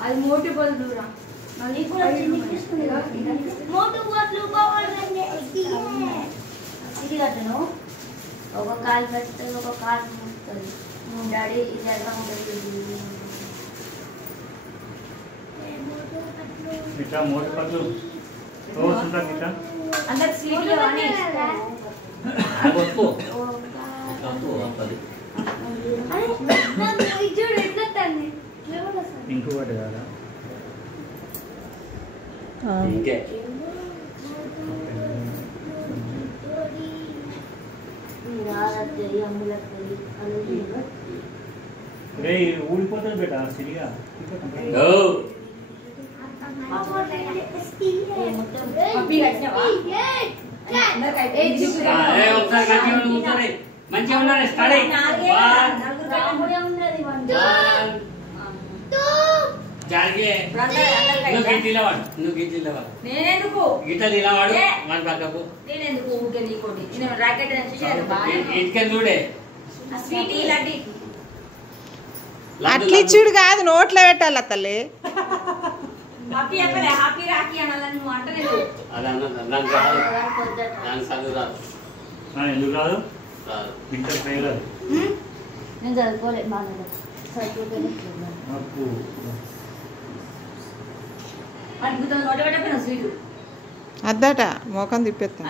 అది మోటు బదులురా ఇది కట్టను ఒక కాలు పెడితే ఒక కాలు ముస్తుంది డాడీ ఇది ఎలా ఉంటుంది ఇట్లా మోటు పట్టు రోజుంటా ఇట్లా అందరు స్వీట్లు అని వస్తు చూడు ఎట్లా తండ్రి ఇంకొకటి కదా ఇంకే రే ఊడిపోతుంది బేట సిరిగా మంచిగా ఉన్నారు స్టడీ చూడే అట్లిచ్చుడు కాదు నోట్లో పెట్టాలి తల్లి ఎందుకు రాదు ఇంటర్ ఫెయిల్ అది నేను చదువుకోలే బాగా అద్దట మోకం తిప్పేస్తాను